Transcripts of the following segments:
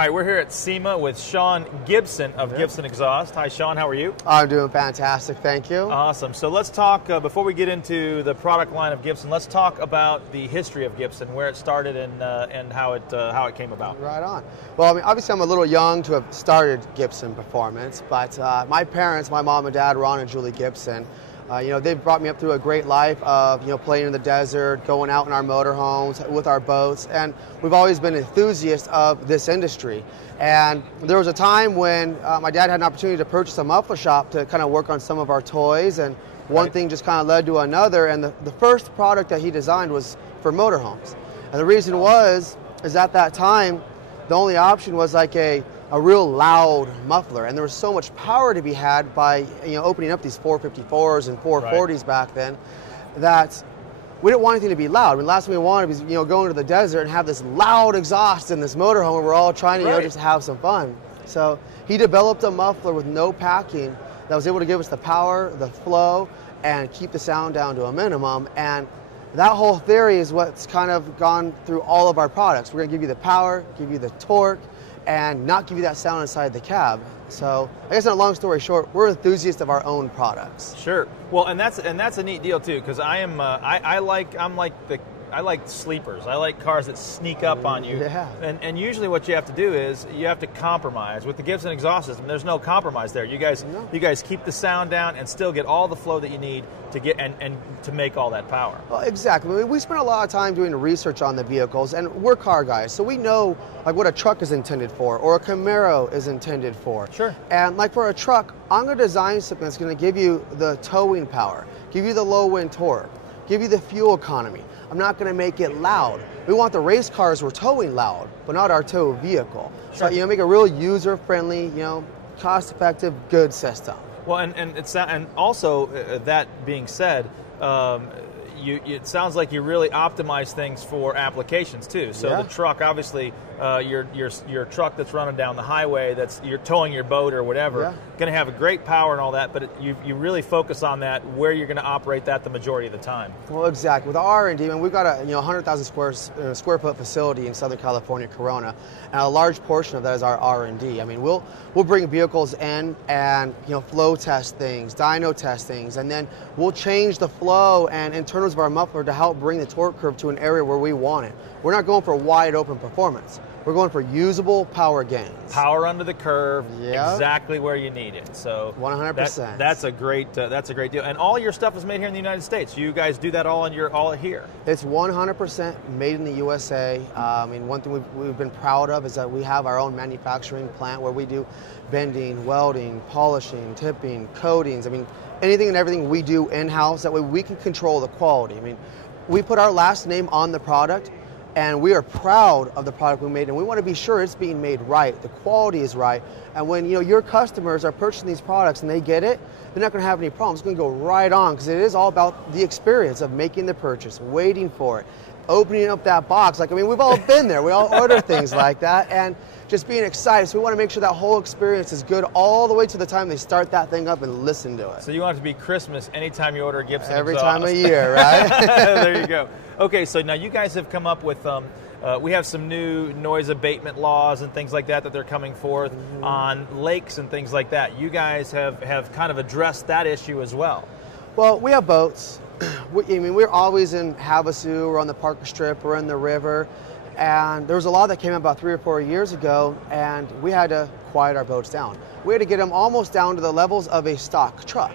All right, we're here at SEMA with Shawn Gibson of Gibson Exhausts. Hi, Shawn. How are you? I'm doing fantastic. Thank you. Awesome. So let's talk, before we get into the product line of Gibson, let's talk about the history of Gibson, where it started and how it came about. Right on. Well, I mean, obviously I'm a little young to have started Gibson Performance, but my parents, my mom and dad, Ron and Julie Gibson, they brought me up through a great life of, playing in the desert, going out in our motorhomes with our boats, and we've always been enthusiasts of this industry. And there was a time when my dad had an opportunity to purchase a muffler shop to kind of work on some of our toys, and one thing just kind of led to another, and the first product that he designed was for motorhomes. And the reason is at that time, the only option was like a real loud muffler, and there was so much power to be had by opening up these 454s and 440s back then, that we didn't want anything to be loud. I mean, last thing we wanted was go into the desert and have this loud exhaust in this motorhome where we're all trying to just have some fun. So he developed a muffler with no packing that was able to give us the power, the flow, and keep the sound down to a minimum. And that whole theory is what's kind of gone through all of our products. We're going to give you the power, give you the torque, and not give you that sound inside the cab. So I guess in a long story short, we're enthusiasts of our own products. Sure. Well, and that's a neat deal too, because I like sleepers. I like cars that sneak up on you. Yeah. And usually what you have to do is you have to compromise. With the Gibson exhaust system, there's no compromise there. You guys keep the sound down and still get all the flow that you need to get and to make all that power. Well, exactly. I mean, we spent a lot of time doing research on the vehicles, and we're car guys, so we know like what a truck is intended for or a Camaro is intended for. Sure. And like for a truck, I'm going to design something that's going to give you the towing power, give you the low wind torque, give you the fuel economy. I'm not going to make it loud. We want the race cars we're towing loud, but not our tow vehicle. Sure. So make a real user-friendly, cost-effective, good system. Well, and also that being said, it sounds like you really optimize things for applications too. So the truck, obviously, your truck that's running down the highway, you're towing your boat or whatever, going to have a great power and all that. But you really focus on that where you're going to operate that the majority of the time. Well, exactly. With the R&D, we've got a 100,000 square foot facility in Southern California, Corona, and a large portion of that is our R&D. I mean, we'll bring vehicles in and flow test things, dyno test things, and then we'll change the flow and internals of our muffler to help bring the torque curve to an area where we want it. We're not going for wide open performance. We're going for usable power gains. Power under the curve, exactly where you need it. So 100%. That's a great deal. And all your stuff is made here in the United States. You guys do that all here. It's 100% made in the USA. One thing we've been proud of is that we have our own manufacturing plant where we do bending, welding, polishing, tipping, coatings. Anything and everything we do in-house. That way we can control the quality. We put our last name on the product, and we are proud of the product we made, and we want to be sure it's being made right, the quality is right, and when your customers are purchasing these products and they get it, they're not going to have any problems. It's going to go right on, because it is all about the experience of making the purchase, waiting for it, opening up that box. We've all been there. We all order things like that, and just being excited. So we want to make sure that whole experience is good all the way to the time they start that thing up and listen to it. So you want it to be Christmas anytime you order a Gibson Every exhaust. time of year, right? There you go. Okay, so now you guys have come up with, we have some new noise abatement laws and things like that they're coming forth on lakes and things like that. You guys have kind of addressed that issue as well. Well, we have boats. We're always in Havasu, or on the Parker Strip, or in the river. And there was a law that came out about 3 or 4 years ago, and we had to quiet our boats down. We had to get them almost down to the levels of a stock truck.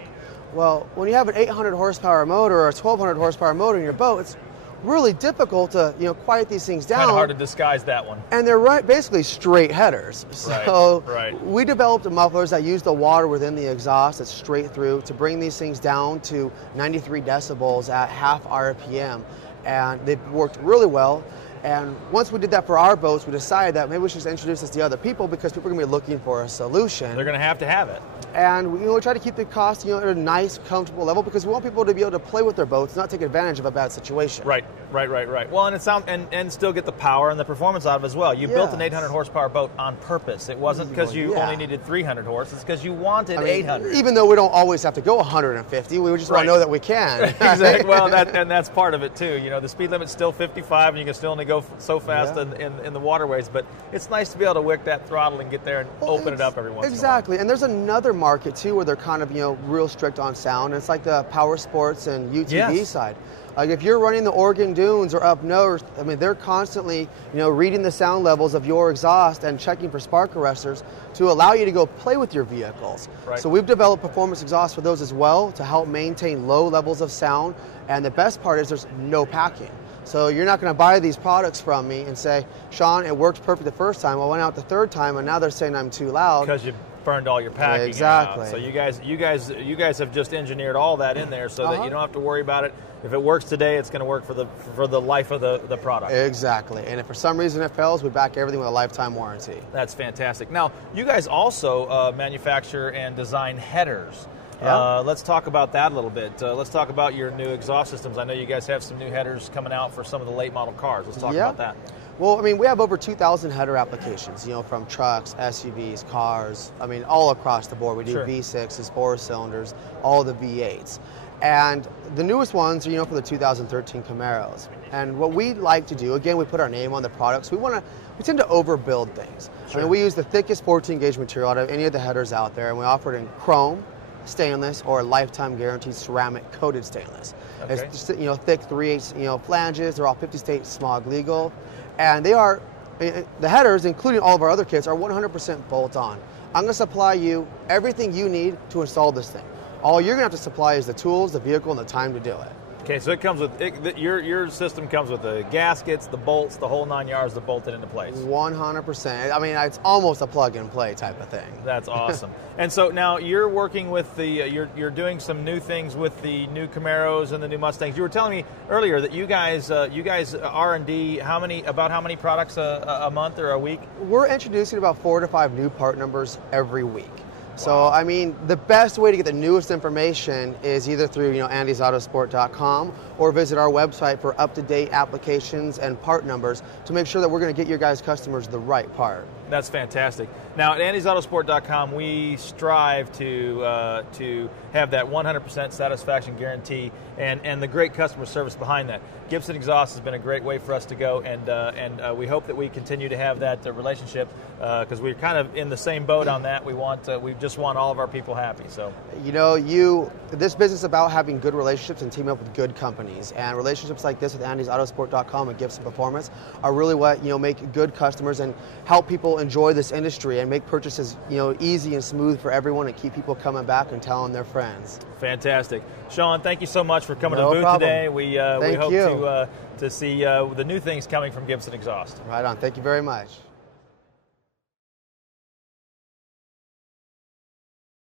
Well, when you have an 800 horsepower motor or a 1200 horsepower motor in your boat, it's really difficult to quiet these things down. Kind of hard to disguise that one. And they're basically straight headers. So we developed mufflers that use the water within the exhaust that's straight through to bring these things down to 93 decibels at half RPM. And they've worked really well. And once we did that for our boats, we decided that maybe we should just introduce this to other people, because people are going to be looking for a solution. They're going to have it. And we try to keep the cost at a nice, comfortable level, because we want people to be able to play with their boats, not take advantage of a bad situation. Right. Well, and still get the power and the performance out of it as well. You built an 800 horsepower boat on purpose. It wasn't because you only needed 300 horse. It's because you wanted 800. Even though we don't always have to go 150, we just want to know that we can. Exactly. Well, that's part of it too. The speed limit's still 55, and you can still only go go so fast in the waterways, but it's nice to be able to wick that throttle and get there and open it up every once in a while. Exactly, and there's another market too where they're kind of real strict on sound. It's like the Powersports and UTV side. Like if you're running the Oregon Dunes or up north, I mean, they're constantly, reading the sound levels of your exhaust and checking for spark arresters to allow you to go play with your vehicles. Right. So we've developed performance exhausts for those as well to help maintain low levels of sound. And the best part is there's no packing. So you're not going to buy these products from me and say, Shawn, it worked perfect the first time. I went out the third time, and now they're saying I'm too loud. Because you burned all your packing. Exactly. Out. So you guys have just engineered all that in there so that you don't have to worry about it. If it works today, it's going to work for the life of the product. Exactly. And if for some reason it fails, we back everything with a lifetime warranty. That's fantastic. Now, you guys also manufacture and design headers. Yeah. Let's talk about that a little bit. Let's talk about your new exhaust systems. I know you guys have some new headers coming out for some of the late model cars. Let's talk about that. Well, I mean, we have over 2,000 header applications, from trucks, SUVs, cars, I mean, all across the board. We do V6s, 4-cylinders, all the V8s. And the newest ones are, for the 2013 Camaros. And what we like to do, again, we put our name on the products. We tend to overbuild things. I mean, we use the thickest 14-gauge material out of any of the headers out there, and we offer it in chrome, stainless, or lifetime guaranteed ceramic coated stainless. Okay. It's just, thick 3/8 flanges. They're all 50 state smog legal, and they are the headers, including all of our other kits, are 100% bolt on. I'm going to supply you everything you need to install this thing. All you're going to have to supply is the tools, the vehicle, and the time to do it. Okay, so it comes with your system comes with the gaskets, the bolts, the whole 9 yards to bolt it into place. 100%. I mean, it's almost a plug-and-play type of thing. That's awesome. And so now you're working with the you're doing some new things with the new Camaros and the new Mustangs. You were telling me earlier that you guys R&D how many products a month or a week? We're introducing about 4 to 5 new part numbers every week. So, I mean, the best way to get the newest information is either through, andysautosport.com or visit our website for up-to-date applications and part numbers to make sure that we're going to get your guys' customers the right part. That's fantastic. Now, at andysautosport.com, we strive to have that 100% satisfaction guarantee and the great customer service behind that. Gibson Exhausts has been a great way for us to go, and we hope that we continue to have that relationship because we're kind of in the same boat on that. We just want all of our people happy. So, this business is about having good relationships and teaming up with good companies, and relationships like this with andysautosport.com and Gibson Performance are really what make good customers and help people enjoy this industry and make purchases easy and smooth for everyone and keep people coming back and telling their friends. Fantastic. Shawn, thank you so much for coming to the booth today. We hope to see the new things coming from Gibson Exhaust. Right on. Thank you very much.